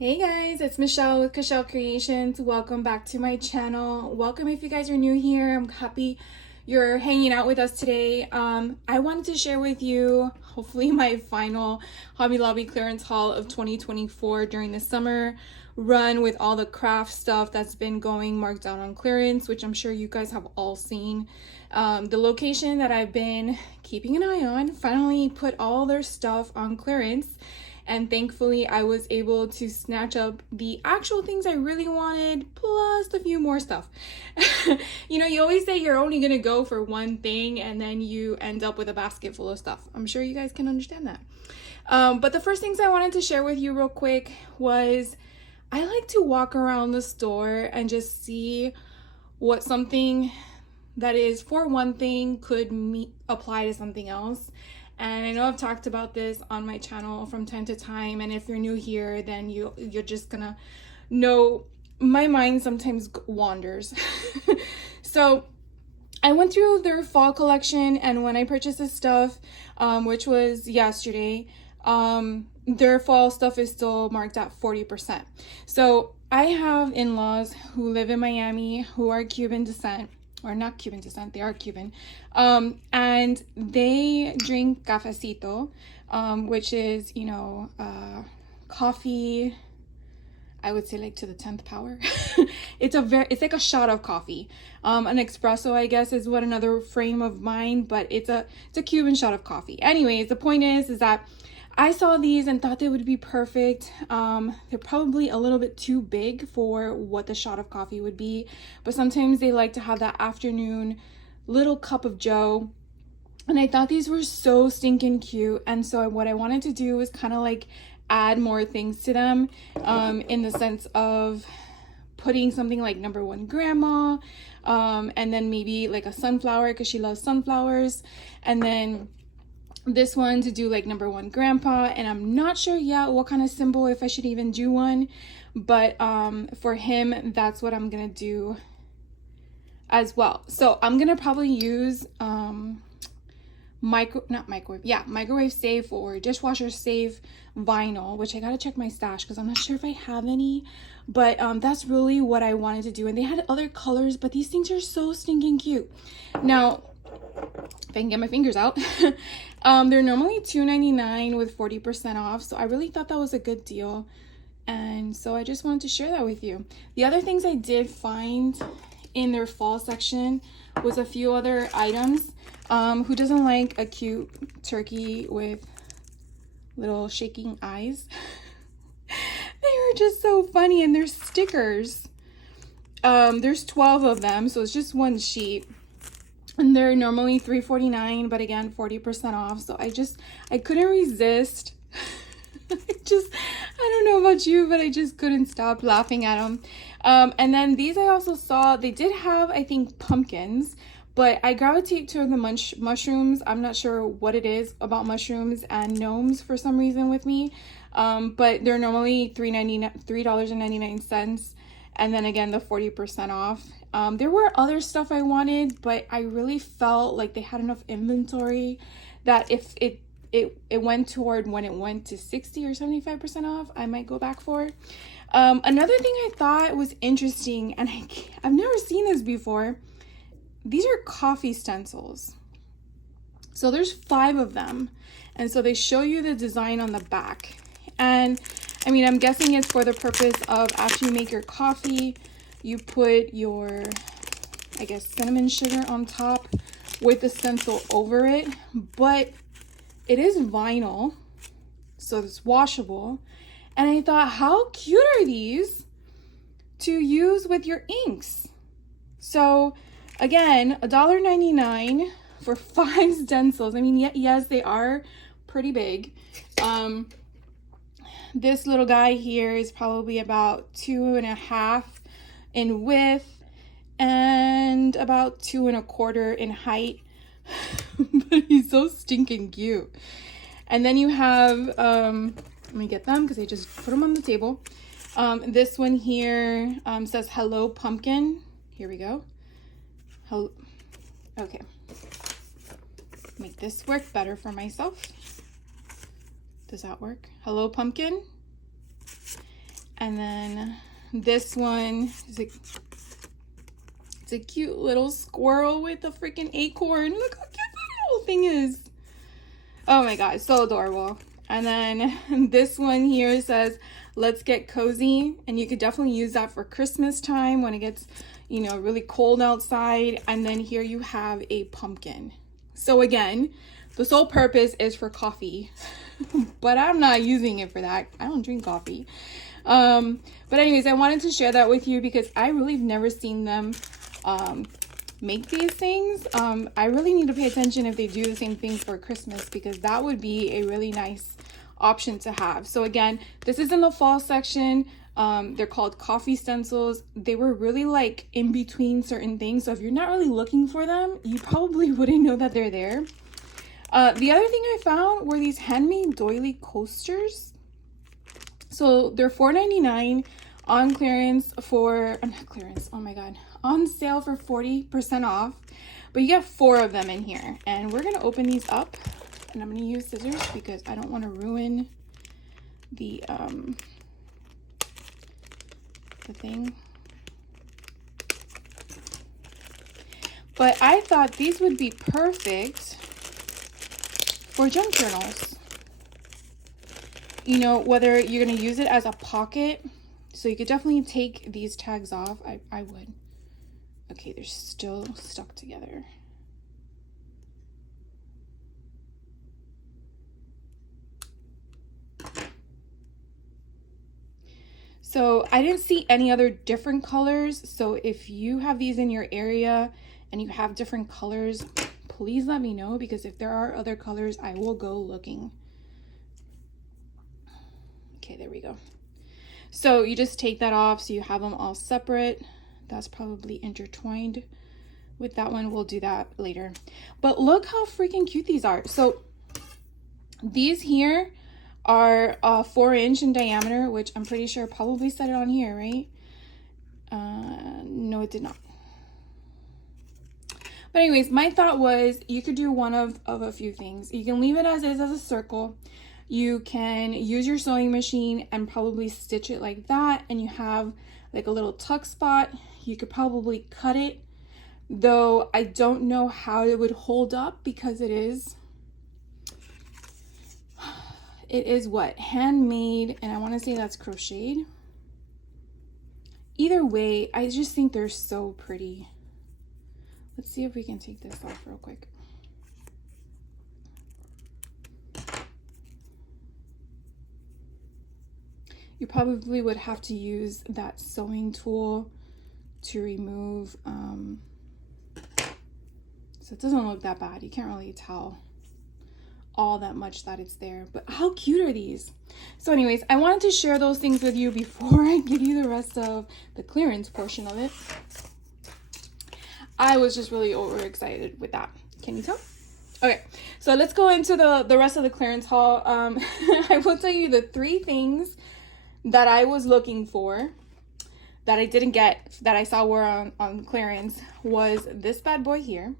Hey guys, it's Michelle with Michelle Creations. Welcome back to my channel. Welcome if you guys are new here. I'm happy you're hanging out with us today. I wanted to share with you hopefully my final Hobby Lobby clearance haul of 2024 during the summer run with all the craft stuff that's been going marked down on clearance, which I'm sure you guys have all seen. The location that I've been keeping an eye on finally put all their stuff on clearance. And thankfully, I was able to snatch up the actual things I really wanted, plus a few more stuff. You know, you always say you're only going to go for one thing, and then you end up with a basket full of stuff. I'm sure you guys can understand that. But the first things I wanted to share with you real quick was I like to walk around the store and just see what something that is for one thing could apply to something else. And I know I've talked about this on my channel from time to time, and if you're new here, then you're just gonna know my mind sometimes wanders. So I went through their fall collection, and when I purchased this stuff, which was yesterday, their fall stuff is still marked at 40%. So I have in-laws who live in Miami who are Cuban descent. Or not Cuban descent, they are Cuban. And they drink cafecito, which is, you know, coffee, I would say like to the 10th power. It's like a shot of coffee. An espresso, I guess, is what another frame of mind, but it's a Cuban shot of coffee. Anyways, the point is that I saw these and thought they would be perfect. They're probably a little bit too big for what the shot of coffee would be, but sometimes they like to have that afternoon little cup of joe. And I thought these were so stinking cute. And so what I wanted to do was kind of like add more things to them, in the sense of putting something like number one grandma, and then maybe like a sunflower because she loves sunflowers, and then this one to do like number one grandpa. And I'm not sure yet what kind of symbol, if I should even do one, but for him, that's what I'm gonna do as well. So I'm gonna probably use microwave safe or dishwasher safe vinyl, which I gotta check my stash because I'm not sure if I have any, but that's really what I wanted to do. And they had other colors, but these things are so stinking cute. Now if I can get my fingers out, they're normally $2.99 with 40% off, so I really thought that was a good deal, and so I just wanted to share that with you. The other things I did find in their fall section was a few other items. Who doesn't like a cute turkey with little shaking eyes? They were just so funny, and they're stickers. There's 12 of them, so it's just one sheet. And they're normally $3.49, but again, 40% off. So I couldn't resist. I don't know about you, but I just couldn't stop laughing at them. And then these I also saw, they did have, I think, pumpkins, but I gravitate to the mushrooms. I'm not sure what it is about mushrooms and gnomes for some reason with me. But they're normally $3.99. And then again, the 40% off. There were other stuff I wanted, but I really felt like they had enough inventory that if it went toward when it went to 60 or 75% off, I might go back for it. Another thing I thought was interesting, and I've never seen this before. These are coffee stencils. So there's 5 of them. And so they show you the design on the back. And I mean, I'm guessing it's for the purpose of after you make your coffee, you put your, I guess, cinnamon sugar on top with the stencil over it. But it is vinyl, so it's washable. And I thought, how cute are these to use with your inks? So again, $1.99 for 5 stencils. I mean, yes, they are pretty big. This little guy here is probably about 2.5 in width and about 2.25 in height. But he's so stinking cute. And then you have, let me get them because I just put them on the table. This one here says hello pumpkin. Here we go. Hello. Okay. Make this work better for myself. Does that work? Hello pumpkin. And then this one is it's a cute little squirrel with a freaking acorn. Look how cute that little thing is. Oh my god, so adorable. And then this one here says, let's get cozy. And you could definitely use that for Christmas time when it gets, you know, really cold outside. And then here you have a pumpkin. So again, the sole purpose is for coffee, but I'm not using it for that. I don't drink coffee. But anyways, I wanted to share that with you because I really have never seen them make these things. I really need to pay attention if they do the same things for Christmas, because that would be a really nice option to have. So again, this is in the fall section. They're called coffee stencils. They were really like in between certain things, so if you're not really looking for them, you probably wouldn't know that they're there. The other thing I found were these handmade doily coasters. So they're $4.99 on clearance for, not clearance, oh my god, on sale for 40% off. But you get 4 of them in here. And we're gonna open these up, and I'm gonna use scissors because I don't want to ruin the thing. But I thought these would be perfect for junk journals. You know, whether you're going to use it as a pocket, so you could definitely take these tags off. I would. Okay, they're still stuck together. So I didn't see any other different colors. So if you have these in your area and you have different colors, please let me know, because if there are other colors, I will go looking. Okay, there we go. So you just take that off so you have them all separate. That's probably intertwined with that one. We'll do that later. But look how freaking cute these are. So these here are 4-inch in diameter, which I'm pretty sure probably said it on here, right? No, it did not. But anyways, my thought was you could do one of a few things. You can leave it as is, as a circle. You can use your sewing machine and probably stitch it like that, and you have like a little tuck spot. You could probably cut it, though I don't know how it would hold up, because it is what? Handmade, and I want to say that's crocheted. Either way, I just think they're so pretty. Let's see if we can take this off real quick. You probably would have to use that sewing tool to remove, so it doesn't look that bad. You can't really tell all that much that it's there, but how cute are these? So anyways, I wanted to share those things with you before I give you the rest of the clearance portion of it. I was just really overexcited with that. Can you tell? Okay, so let's go into the rest of the clearance haul. I will tell you the 3 things that I was looking for that I didn't get, that I saw were on clearance, was this bad boy here.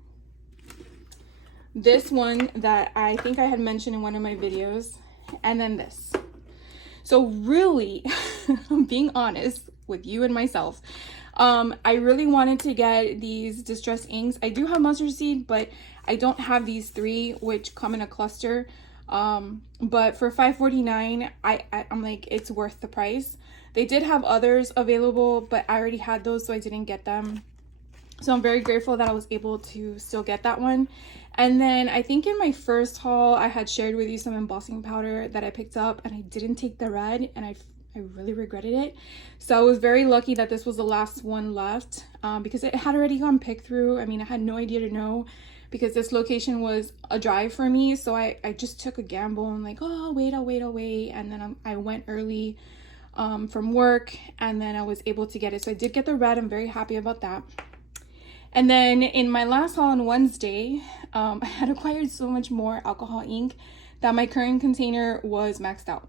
This one that I think I had mentioned in one of my videos, and then this. So really, I'm being honest with you and myself. I really wanted to get these distress inks. I do have mustard seed, but I don't have these 3, which come in a cluster. But for $5.49, I'm like, it's worth the price. They did have others available, but I already had those, so I didn't get them. So I'm very grateful that I was able to still get that one. And then I think in my first haul, I had shared with you some embossing powder that I picked up, and I didn't take the red, and I really regretted it. So I was very lucky that this was the last one left, because it had already gone picked through. I mean, I had no idea to know, because this location was a drive for me. So I just took a gamble and like, oh, I'll wait. And then I went early from work, and then I was able to get it. So I did get the red. I'm very happy about that. And then in my last haul on Wednesday, I had acquired so much more alcohol ink that my current container was maxed out.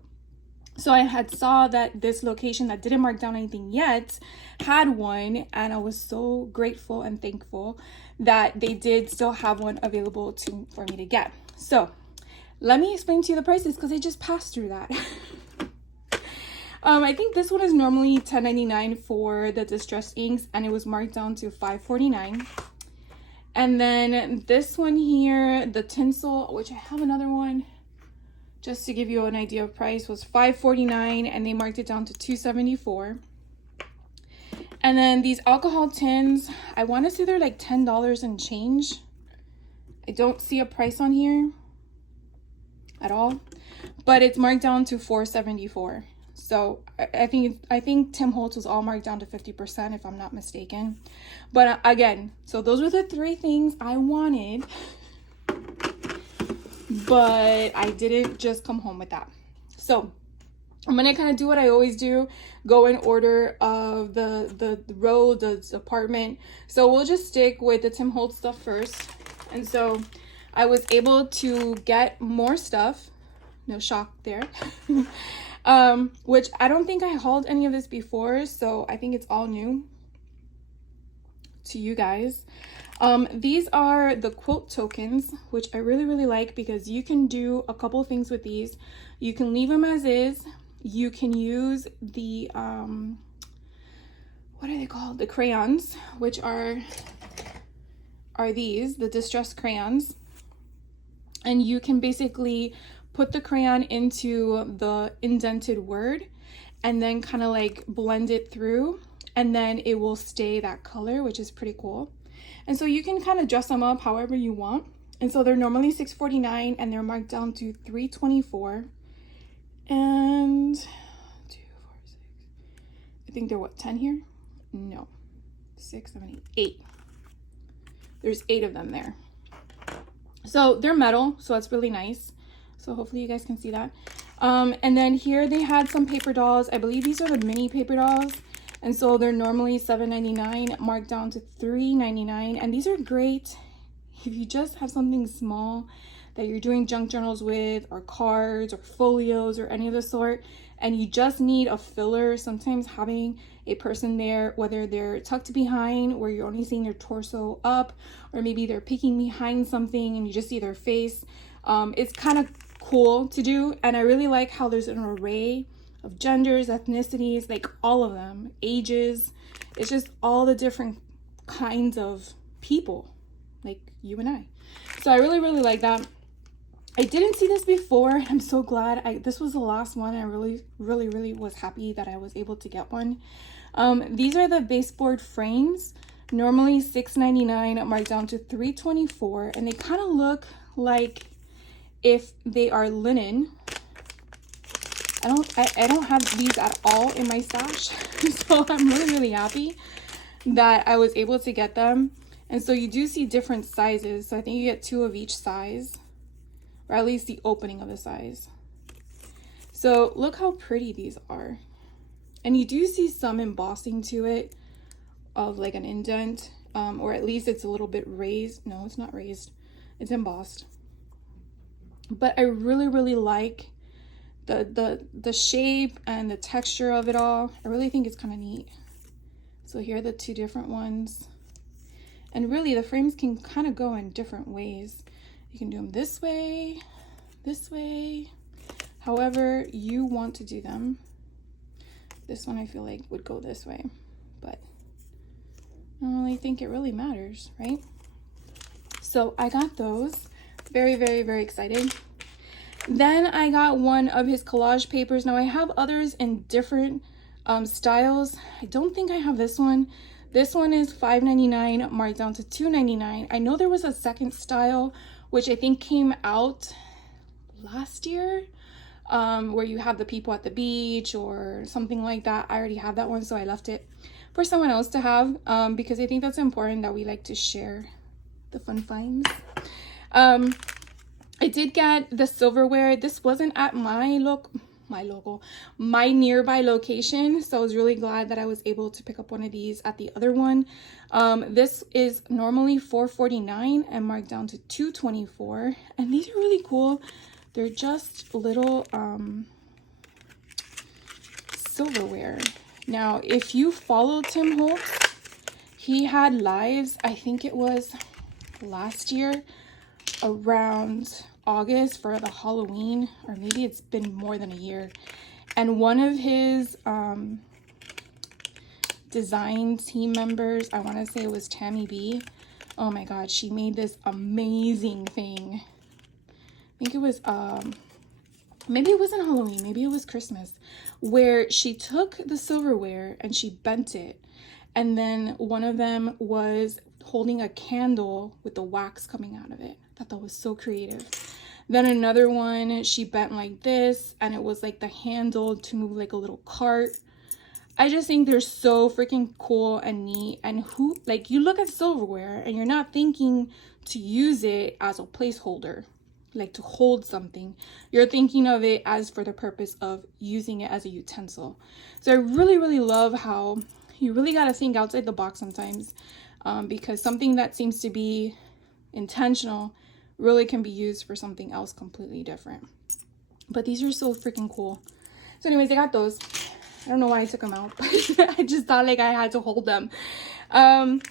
So I had saw that this location that didn't mark down anything yet had one, and I was so grateful and thankful that they did still have one available for me to get. So let me explain to you the prices, because I just passed through that. I think this one is normally $10.99 for the distressed inks, and it was marked down to $5.49. And then this one here, the tinsel, which I have another one, just to give you an idea of price, was $5.49, and they marked it down to $2.74. And then these alcohol tins, I want to say they're like $10 and change. I don't see a price on here at all, but it's marked down to $4.74. So I think Tim Holtz was all marked down to 50% if I'm not mistaken. But again, so those were the three things I wanted, but I didn't just come home with that. So I'm gonna kind of do what I always do, go in order of the row, the department. So we'll just stick with the Tim Holtz stuff first. And so I was able to get more stuff. No shock there. Which I don't think I hauled any of this before, so I think it's all new to you guys. These are the quote tokens, which I really like because you can do a couple things with these. You can leave them as is. You can use the what are they called? The crayons, which are these, the distress crayons. And you can basically put the crayon into the indented word and then kind of like blend it through, and then it will stay that color, which is pretty cool. And so you can kind of dress them up however you want. And so they're normally $6.49 and they're marked down to $3.24. And 2, 4, 6. I think they're what, 10 here? No. 6, 7, 8. There's 8 of them there. So they're metal, so that's really nice. So hopefully you guys can see that. And then here they had some paper dolls. I believe these are the mini paper dolls. And so they're normally $7.99, marked down to $3.99. And these are great if you just have something small that you're doing junk journals with, or cards or folios or any of the sort, and you just need a filler. Sometimes having a person there, whether they're tucked behind where you're only seeing their torso up, or maybe they're peeking behind something and you just see their face, it's kind of cool to do. And I really like how there's an array of genders, ethnicities, like all of them, ages. It's just all the different kinds of people, like you and I. So I really like that. I didn't see this before, and I'm so glad this was the last one. I really was happy that I was able to get one. These are the baseboard frames, normally $6.99, marked down to $3.24, and they kind of look like if they are linen. I don't have these at all in my stash, so I'm really happy that I was able to get them. And so you do see different sizes, so I think you get 2 of each size, or at least the opening of the size. So look how pretty these are. And you do see some embossing to it of like an indent, or at least it's a little bit raised. No, it's not raised, it's embossed. But I really like the shape and the texture of it all. I really think it's kind of neat. So here are the 2 different ones. And really the frames can kind of go in different ways. You can do them this way, however you want to do them. This one I feel like would go this way, but I don't really think it really matters, right? So I got those. Very excited. Then I got one of his collage papers. Now I have others in different styles. I don't think I have this one. This one is $5.99, marked down to $2.99. I know there was a second style, which I think came out last year, where you have the people at the beach or something like that. I already have that one, so I left it for someone else to have, because I think that's important that we like to share the fun finds. I did get the silverware. This wasn't at my nearby location, so I was really glad that I was able to pick up one of these at the other one. This is normally $4.49 and marked down to $2.24, and these are really cool. They're just little silverware. Now if you follow Tim Holtz, he had lives, I think it was last year around August for the Halloween, or maybe it's been more than a year, And one of his design team members, I want to say it was Tammy B. Oh my god, she made this amazing thing. I think it was maybe it wasn't Halloween, maybe it was Christmas, where she took the silverware and she bent it, and then one of them was holding a candle with the wax coming out of it. I thought that was so creative. Then another one she bent like this, and it was like the handle to move like a little cart. I just think they're so freaking cool and neat. And who, like, you look at silverware and you're not thinking to use it as a placeholder, like to hold something. You're thinking of it as for the purpose of using it as a utensil. So I really, really love how you really got to think outside the box sometimes, because something that seems to be intentional really can be used for something else completely different. But these are so freaking cool. So anyways, I got those. I don't know why I took them out, but I just thought like I had to hold them. Then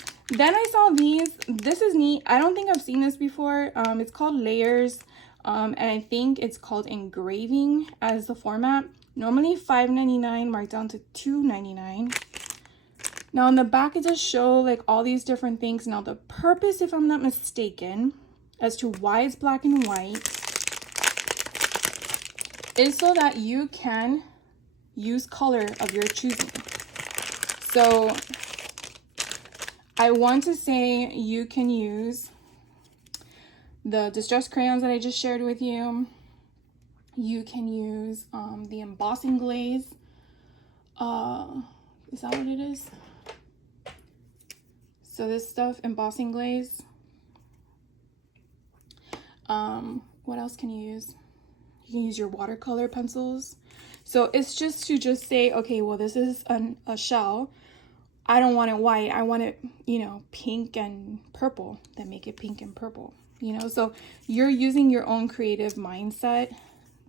I saw these. This is neat. I don't think I've seen this before. It's called Layers, and I think it's called Engraving as the format. Normally $5.99, marked down to $2.99. Now on the back it does show like all these different things. Now the purpose, if I'm not mistaken, as to why it's black and white, is so that you can use color of your choosing. So I want to say you can use the distressed crayons that I just shared with you. You can use the embossing glaze. Is that what it is? So this stuff, embossing glaze. What else can you use? You can use your watercolor pencils. So it's just to just say, okay, well, this is a shell. I don't want it white. I want it, you know, pink and purple. Then make it pink and purple, you know? So you're using your own creative mindset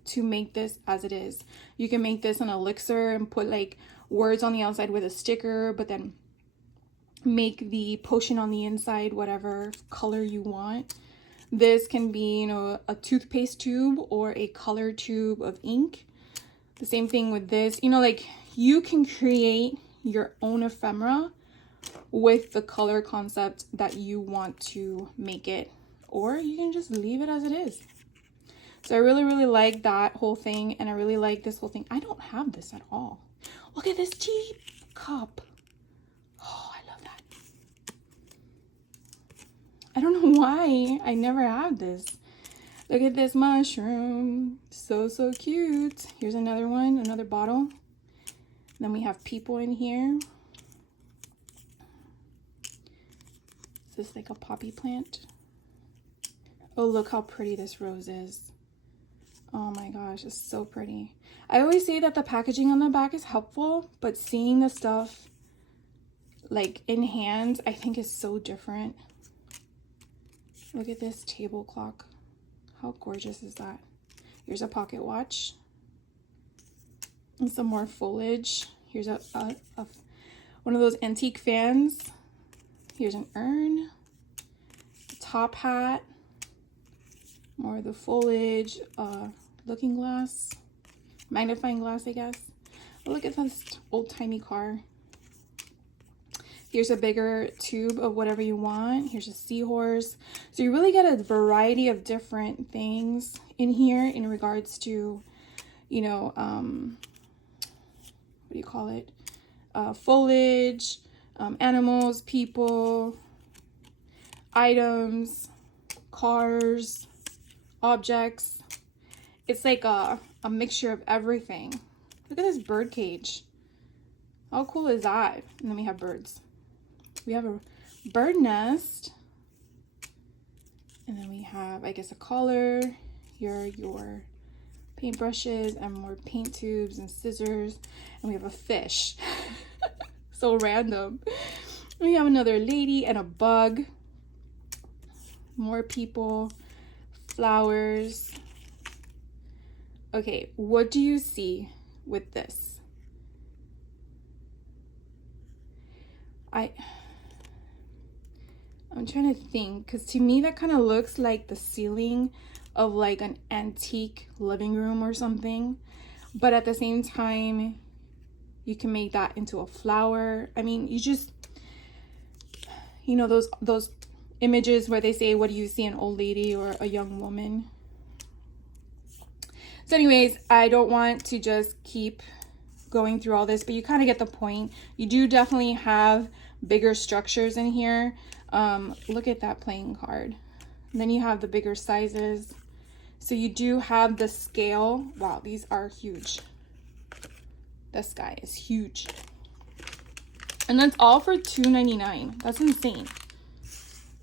to make this as it is. You can make this an elixir and put like words on the outside with a sticker, but then make the potion on the inside whatever color you want. This can be, you know, a toothpaste tube or a color tube of ink. The same thing with this, you know, like you can create your own ephemera with the color concept that you want to make it, or you can just leave it as it is. So I really, really like that whole thing, and I really like this whole thing. I don't have this at all. Look at this tea cup. Oh, I love that. I don't know why I never had this. Look at this mushroom. So, so cute. Here's another one, another bottle. Then we have people in here. Is this like a poppy plant? Oh, look how pretty this rose is. Oh my gosh, it's so pretty. I always say that the packaging on the back is helpful, but seeing the stuff like in hand, I think is so different. Look at this table clock. How gorgeous is that? Here's a pocket watch. And some more foliage. Here's a one of those antique fans. Here's an urn. Top hat. More of the foliage. Looking glass. Magnifying glass, I guess. Oh, look at this old-timey car. Here's a bigger tube of whatever you want. Here's a seahorse. So you really get a variety of different things in here in regards to, you know, what do you call it? Foliage, animals, people, items, cars, objects. It's like a mixture of everything. Look at this bird cage. How cool is that? And then we have birds. We have a bird nest. And then we have, I guess, a collar. Here are your paintbrushes and more paint tubes and scissors. And we have a fish. So random. We have another lady and a bug. More people. Flowers. Okay, what do you see with this? I'm trying to think, because to me that kind of looks like the ceiling of like an antique living room or something. but at the same time, you can make that into a flower. I mean, you just, you know, those images where they say, what do you see, an old lady or a young woman? So anyways, I don't want to just keep going through all this, but you kind of get the point. You do definitely have bigger structures in here. Look at that playing card. And then you have the bigger sizes. So you do have the scale. Wow, these are huge. This guy is huge. And that's all for $2.99. That's insane.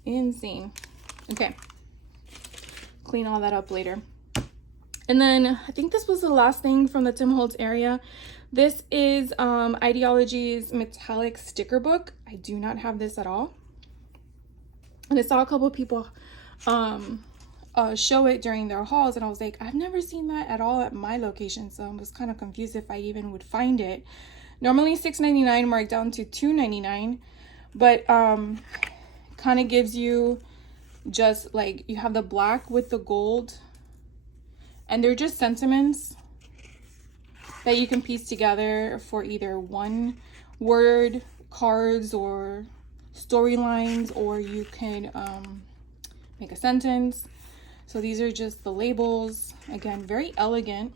Insane. Okay. Clean all that up later. And then I think this was the last thing from the Tim Holtz area. This is Ideology's metallic sticker book. I do not have this at all. And I saw a couple of people show it during their hauls, and I was like, I've never seen that at all at my location, so I was kind of confused if I even would find it. Normally $6.99, marked down to $2.99, but kind of gives you just like, you have the black with the gold, and they're just sentiments that you can piece together for either one word cards or storylines, or you can make a sentence. So these are just the labels. Again, very elegant.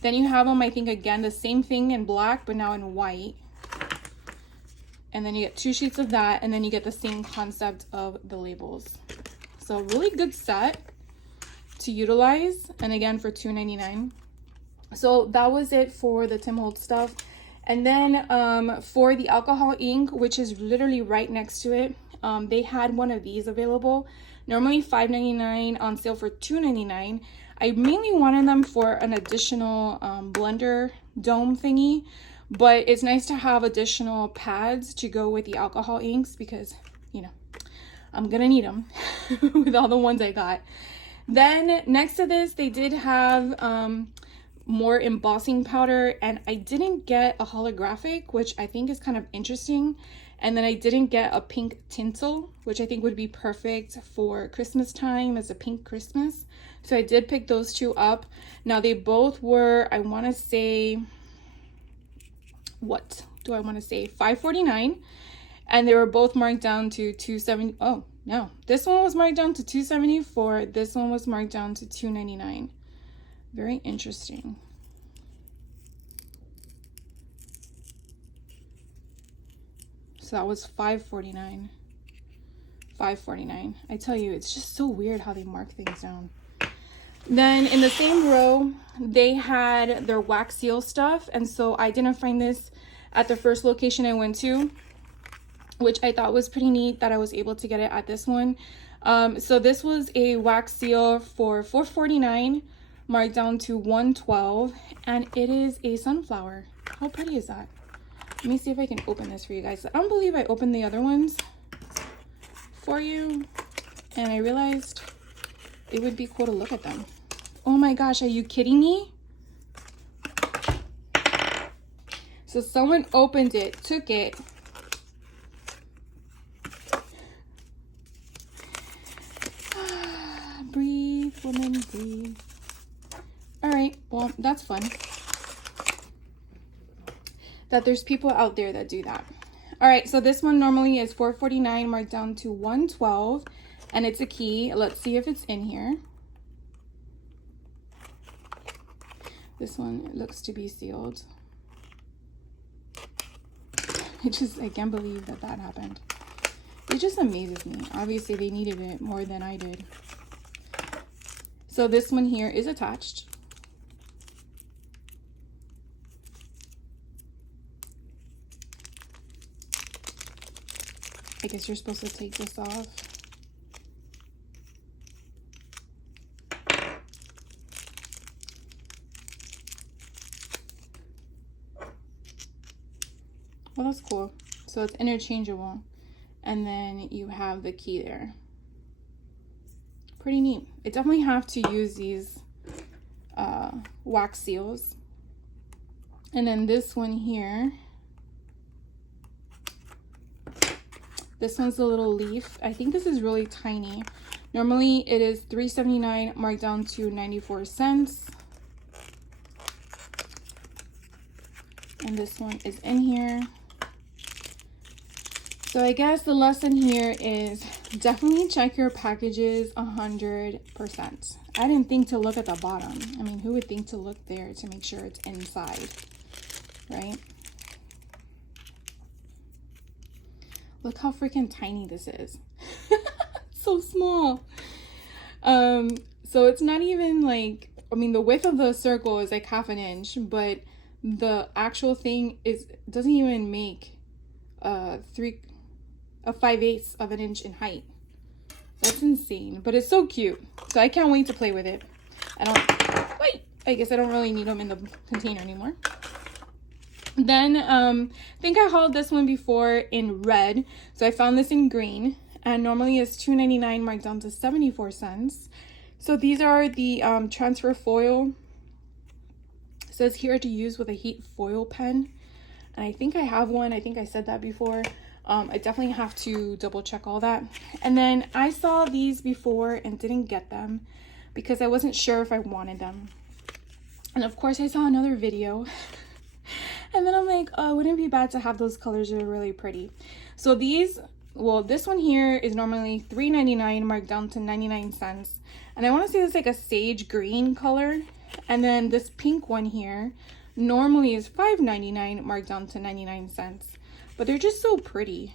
Then you have them, I think, again, the same thing in black, but now in white. And then you get 2 sheets of that, and then you get the same concept of the labels. So really good set to utilize, and again for $2.99. So that was it for the Tim Holtz stuff. And then for the alcohol ink, which is literally right next to it, they had one of these available. Normally $5.99, on sale for $2.99. I mainly wanted them for an additional blender dome thingy, but it's nice to have additional pads to go with the alcohol inks because, you know, I'm gonna need them with all the ones I got. Then next to this, they did have more embossing powder, and I didn't get a holographic, which I think is kind of interesting. And then I didn't get a pink tinsel, which I think would be perfect for Christmas time as a pink Christmas. So I did pick those two up. Now they both were, I want to say, what do I want to say? $5.49, and they were both marked down to $2.70. Oh no, this one was marked down to $2.74. This one was marked down to $2.99. Very interesting. So that was $5.49. $5.49. I tell you, it's just so weird how they mark things down. Then in the same row, they had their wax seal stuff, and so I didn't find this at the first location I went to, which I thought was pretty neat that I was able to get it at this one. So this was a wax seal for $4.49, marked down to $112, and it is a sunflower. How pretty is that? Let me see if I can open this for you guys. I don't believe I opened the other ones for you, and I realized it would be cool to look at them. Oh my gosh, are you kidding me? So someone opened it, took it, breathe, woman, breathe. All right, well, that's fun that there's people out there that do that. All right, so this one normally is $4.49, marked down to $112, and it's a key. Let's see if it's in here. This one looks to be sealed. I can't believe that happened. It just amazes me. Obviously, they needed it more than I did. So this one here is attached. I guess you're supposed to take this off. Well, that's cool. So it's interchangeable. And then you have the key there. Pretty neat. I definitely have to use these wax seals. And then this one here. This one's a little leaf. I think this is really tiny. Normally it is $3.79, marked down to 94 cents. and this one is in here. So I guess the lesson here is definitely check your packages 100%. I didn't think to look at the bottom. I mean, who would think to look there to make sure it's inside, right? Look how freaking tiny this is. So small. So it's not even like, I mean, the width of the circle is like 1/2 inch, but the actual thing doesn't even make 5/8 of an inch in height. That's insane, but it's so cute. So I can't wait to play with it. I guess I don't really need them in the container anymore. Then I think I hauled this one before in red. So I found this in green, and normally it's $2.99 marked down to 74 cents. So these are the transfer foil. It says here to use with a heat foil pen, and I think I have one. I think I said that before. I definitely have to double check all that. And then I saw these before and didn't get them because I wasn't sure if I wanted them. And of course I saw another video and then I'm like, oh, wouldn't it be bad to have those colors? They're really pretty. So these, well, this one here is normally $3.99 marked down to 99 cents. And I want to say it's like a sage green color. And then this pink one here normally is $5.99 marked down to 99 cents. But they're just so pretty.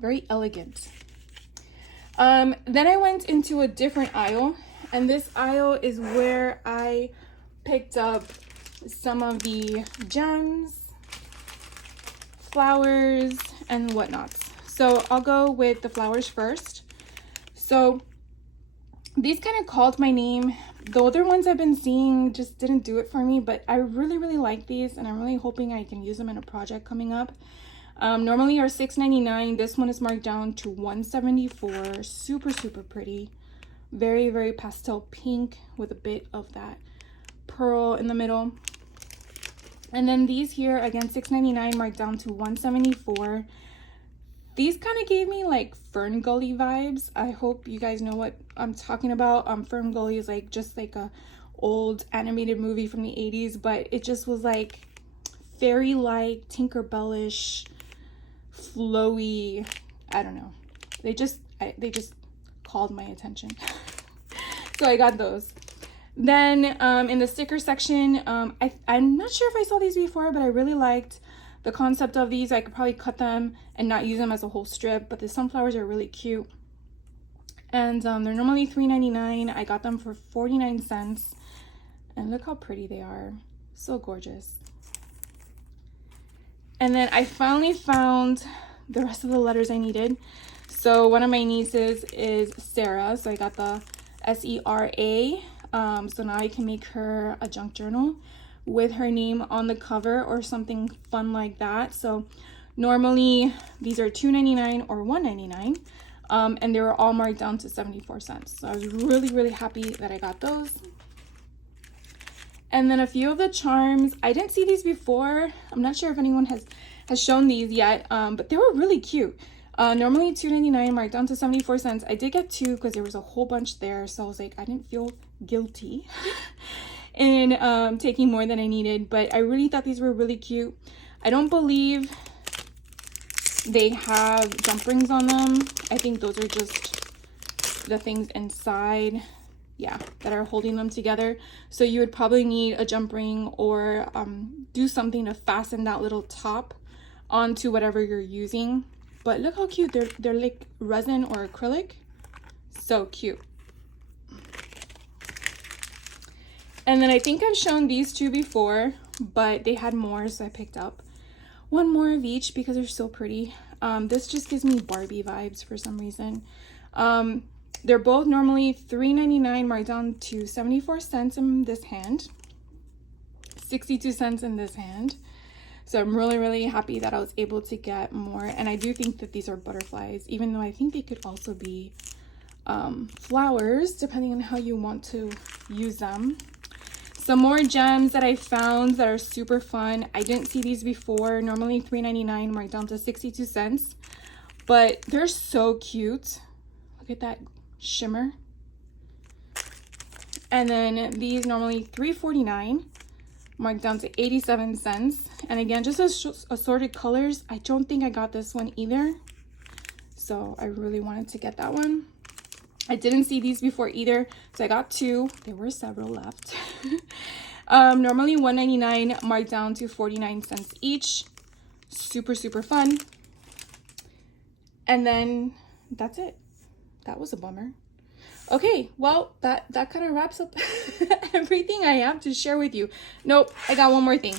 Very elegant. Then I went into a different aisle. And this aisle is where I picked up some of the gems, flowers, and whatnot. So I'll go with the flowers first. So these kind of called my name. The other ones I've been seeing just didn't do it for me, but I really, really like these, and I'm really hoping I can use them in a project coming up. Normally are $6.99. This one is marked down to $1.74. Super, super pretty. Very, very pastel pink with a bit of that pearl in the middle. And then these here, again, $6.99 marked down to $1.74. These kind of gave me like Fern Gully vibes. I hope you guys know what I'm talking about. Fern Gully is like just like a old animated movie from the 80s, but it just was like fairy-like, Tinkerbellish, flowy. I don't know. They just called my attention. So I got those. Then in the sticker section, I'm not sure if I saw these before, but I really liked the concept of these. I could probably cut them and not use them as a whole strip, but the sunflowers are really cute. And they're normally $3.99. I got them for 49 cents. And look how pretty they are. So gorgeous. And then I finally found the rest of the letters I needed. So one of my nieces is Sarah. So I got the S-E-R-A. So now I can make her a junk journal with her name on the cover or something fun like that. So normally these are $2.99 or $1.99, and they were all marked down to 74 cents. So I was really, really happy that I got those. And then a few of the charms, I didn't see these before. I'm not sure if anyone has shown these yet, but they were really cute. Normally $2.99 marked down to 74 cents. I did get two because there was a whole bunch there, so I was like, I didn't feel guilty in taking more than I needed, but I really thought these were really cute. I don't believe they have jump rings on them. I think those are just the things inside, yeah, that are holding them together. So you would probably need a jump ring or do something to fasten that little top onto whatever you're using. But look how cute. They're like resin or acrylic. So cute. And then I think I've shown these two before, but they had more, so I picked up one more of each because they're so pretty. This just gives me Barbie vibes for some reason. They're both normally $3.99 marked down to 74 cents in this hand, 62 cents in this hand. So I'm really, really happy that I was able to get more. And I do think that these are butterflies, even though I think they could also be flowers, depending on how you want to use them. Some more gems that I found that are super fun. I didn't see these before. Normally $3.99 marked down to 62 cents. But they're so cute. Look at that shimmer. And then these normally $3.49 marked down to 87 cents. And again, just assorted colors. I don't think I got this one either, so I really wanted to get that one. I didn't see these before either, so I got two. There were several left. Normally $1.99, marked down to 49 cents each. Super, super fun. And then that's it. That was a bummer. Okay, well, that kind of wraps up everything I have to share with you. Nope, I got one more thing.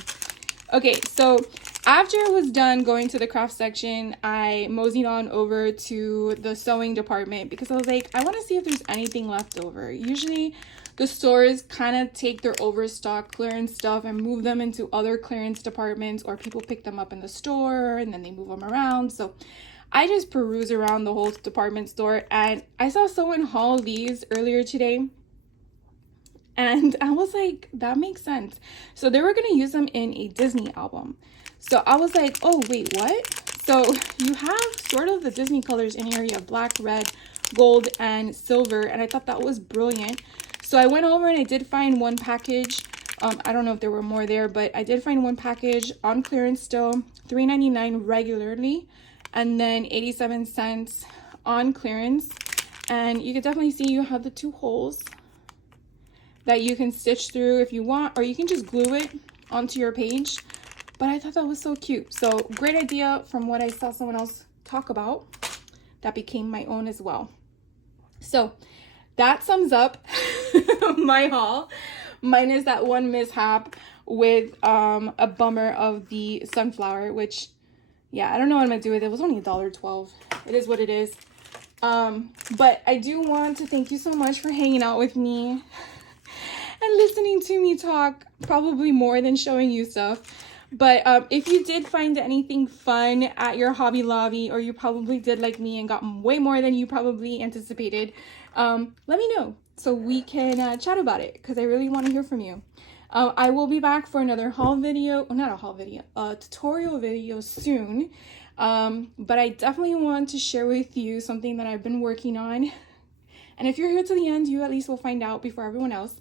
Okay, so after I was done going to the craft section, I moseyed on over to the sewing department because I was like, I want to see if there's anything left over. Usually the stores kind of take their overstock clearance stuff and move them into other clearance departments, or people pick them up in the store and then they move them around. So I just peruse around the whole department store, and I saw someone haul these earlier today. And I was like, that makes sense. So they were going to use them in a Disney album. So I was like, oh, wait, what? So you have sort of the Disney colors in here. You have black, red, gold, and silver. And I thought that was brilliant. So I went over and I did find one package. I don't know if there were more there, but I did find one package on clearance still. $3.99 regularly. And then 87 cents on clearance. And you can definitely see you have the two holes that you can stitch through if you want, or you can just glue it onto your page. But I thought that was so cute. So great idea from what I saw someone else talk about. That became my own as well. So that sums up my haul, minus that one mishap with a bummer of the sunflower, which, yeah, I don't know what I'm gonna do with it. It was only $1.12. It is what it is. But I do want to thank you so much for hanging out with me and listening to me talk, probably more than showing you stuff. But if you did find anything fun at your Hobby Lobby, or you probably did like me and got way more than you probably anticipated, let me know so we can chat about it, because I really want to hear from you. I will be back for another haul video, well, not a haul video, a tutorial video soon. But I definitely want to share with you something that I've been working on. And if you're here to the end, you at least will find out before everyone else.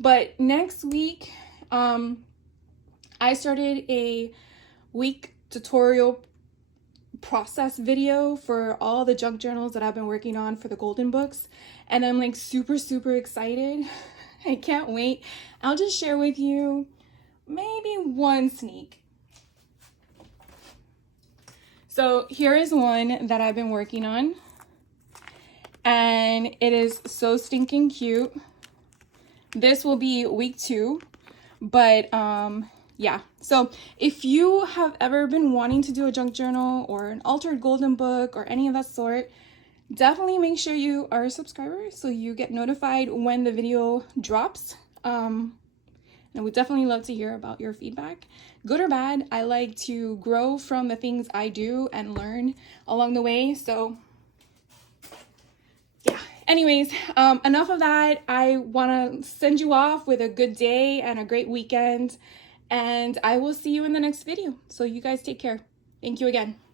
But next week, I started a week tutorial process video for all the junk journals that I've been working on for the golden books. And I'm like super, super excited. I can't wait. I'll just share with you maybe one sneak. So here is one that I've been working on. And it is so stinking cute. This will be week 2, but yeah. So if you have ever been wanting to do a junk journal or an altered golden book or any of that sort, definitely make sure you are a subscriber so you get notified when the video drops. And I would definitely love to hear about your feedback, good or bad. I like to grow from the things I do and learn along the way. So yeah, anyways, enough of that. I want to send you off with a good day and a great weekend, and I will see you in the next video. So you guys take care. Thank you again.